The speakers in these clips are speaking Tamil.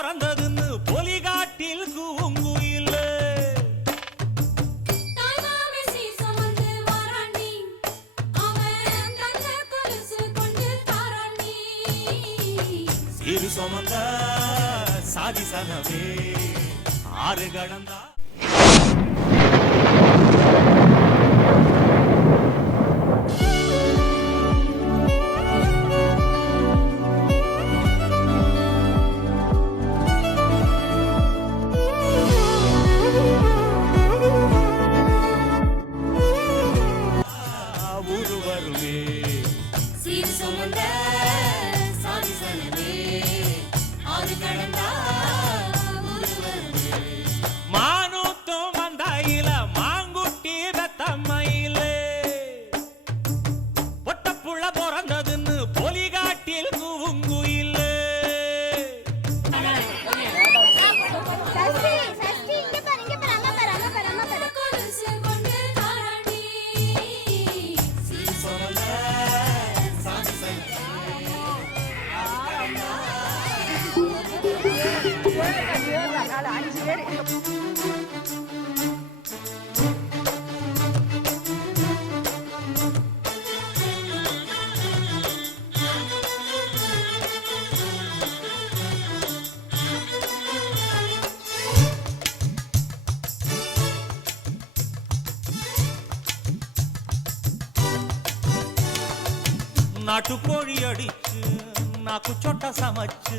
பிறந்ததுன்னு பொலிகாட்டில் கூங்குயில். இரு சுமந்த சாதி சனவே ஆறு கடந்தா நாட்டு கோழி அடிச்சு நாக்கு சொட்ட சமைச்சு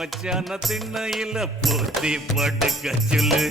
மச்சான திண்ணையில போத்தி படுக்க சொல்லு.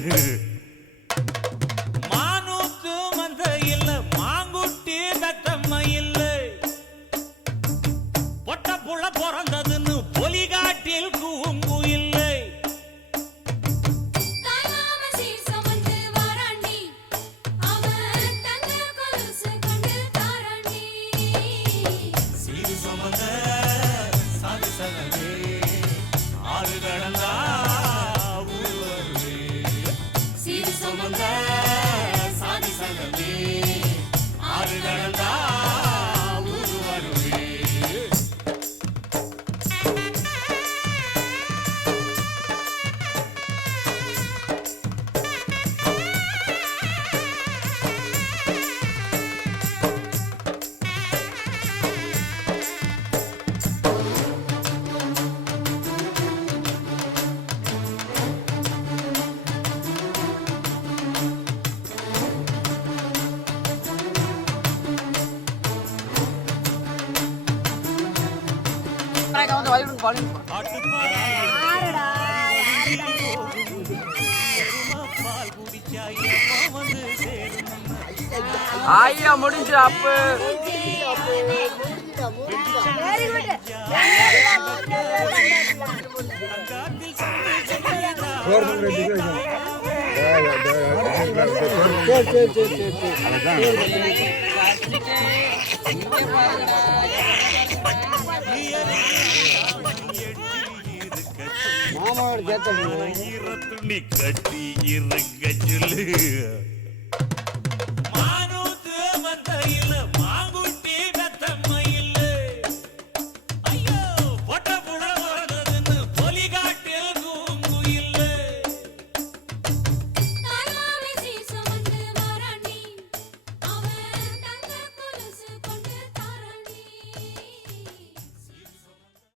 பாலிவுட் பாலிவுட் ஐயா முடிஞ்சு அப்பு. கவர்மெண்ட் மாமாவோட கேட்ட நீ கட்டி இருக்க சொல்லு.